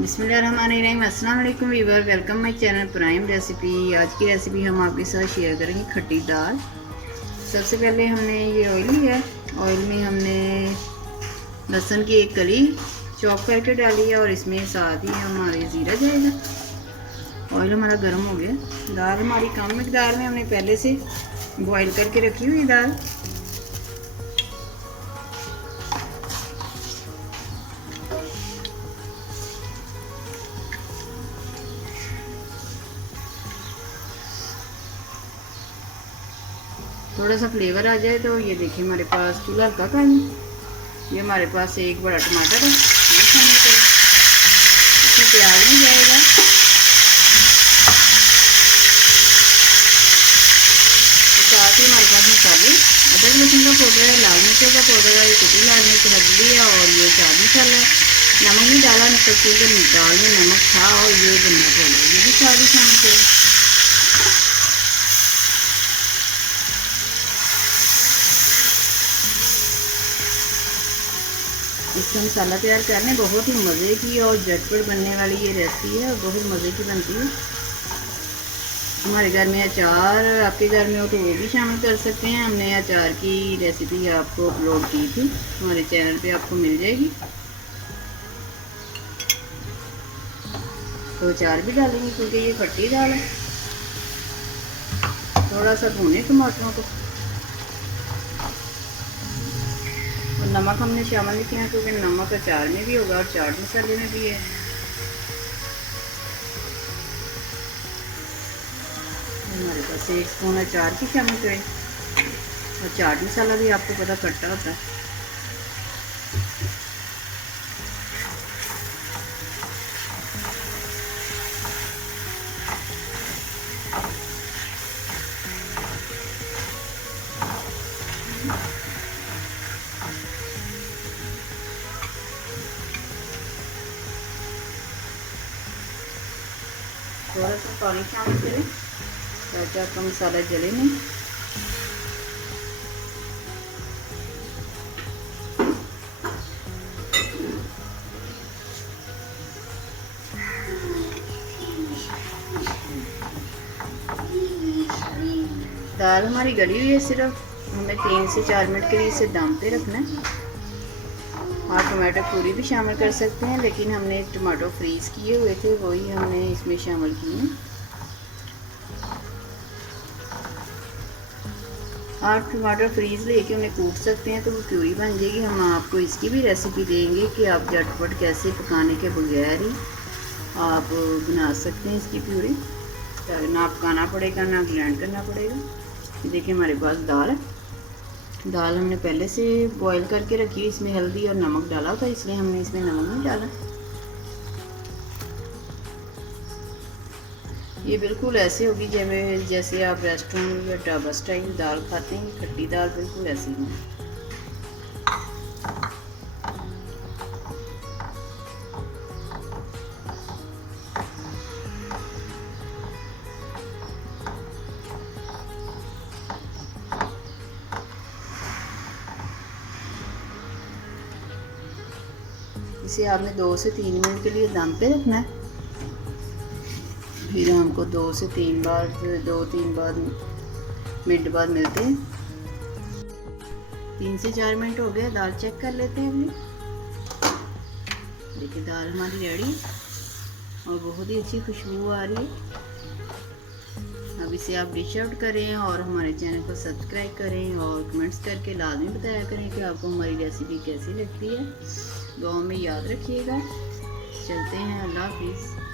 बिस्मिल्लाहिर्रहमानिर्रहीम। अस्सलाम वालेकुम viewer, welcome my channel prime recipe. आज की रेसिपी हम आपके साथ शेयर करेंगे खट्टी दाल। सबसे पहले हमने ये ऑयल लिया है। ऑयल में हमने लहसुन की एक कली चॉप करके डाली है और इसमें साथ ही हमारे ज़ीरा जाएगा। ऑयल हमारा गर्म हो गया। दाल हमारी कम मकदार में हमने पहले से बॉयल करके रखी हुई दाल। थोड़ा सा फ्लेवर आ जाए तो ये देखिए हमारे पास चूल्हा हल्का कर लें। ये हमारे पास एक बड़ा टमाटर है, ये शामिल करें। इसमें प्याज नहीं जाएगा। तो साथ ही हमारे पास मसाले अदरक लहसुन का पाउडर है, लाल मिर्चों का पाउडर है, कुटी लाल मिर्च, हल्दी है और ये चाट मसाला है। नमक नहीं डाला, दाल में नमक था और ये धनिया पाउडर, ये भी साथ ही शामिल करें। इसका मसाला तैयार करने बहुत ही मज़े की और झटपट बनने वाली ये रेसिपी है और बहुत मज़े की बनती है। हमारे घर में अचार आपके घर में हो तो वो भी शामिल कर सकते हैं। हमने अचार की रेसिपी आपको अपलोड की थी, हमारे चैनल पे आपको मिल जाएगी। तो अचार भी डालेंगे क्योंकि ये खट्टी दाल है। थोड़ा सा भूने टमाटरों को। नमक हमने शामिल नहीं किया क्योंकि नमक अचार में भी होगा और चाट मसाले में भी है। हमारे पास 1 स्पून अचार की शामिल करें और चाट मसाला भी आपको पता खट्टा होता है। थोड़ा सा पानी शामिल करें ताकि आपका मसाला जले नहीं। दाल हमारी गली हुई है, सिर्फ हमें 3 से 4 मिनट के लिए इसे दम पे रखना है। और टमाटो पूरी भी शामिल कर सकते हैं, लेकिन हमने टमाटो फ्रीज़ किए हुए थे वही हमने इसमें शामिल किए। आप टमाटर फ्रीज़ लेके उन्हें कूट सकते हैं तो वो प्यूरी बन जाएगी। हम आपको इसकी भी रेसिपी देंगे कि आप झटपट कैसे पकाने के बगैर ही आप बना सकते हैं इसकी प्यूरी। ना पकाना पड़ेगा ना ग्राइंड करना पड़ेगा। ये देखिए हमारे पास दाल है। दाल हमने पहले से बॉईल करके रखी है, इसमें हल्दी और नमक डाला था इसलिए हमने इसमें नमक नहीं डाला। ये बिल्कुल ऐसे होगी जैसे आप रेस्टोरेंट या ढाबा स्टाइल दाल खाते हैं। खट्टी दाल बिल्कुल ऐसी है। इसे आपने 2 से 3 मिनट के लिए दम पे रखना है। फिर हमको 2 से 3 मिनट बाद मिलते हैं। 3 से 4 मिनट हो गए, दाल चेक कर लेते हैं अभी। देखिए दाल हमारी रेडी और बहुत ही अच्छी खुशबू आ रही है। अब इसे आप डिश आउट करें और हमारे चैनल को सब्सक्राइब करें और कमेंट्स करके लाजमी बताया करें कि आपको हमारी रेसिपी कैसी लगती है। दुआ में याद रखिएगा। चलते हैं, अल्लाह हाफिज़।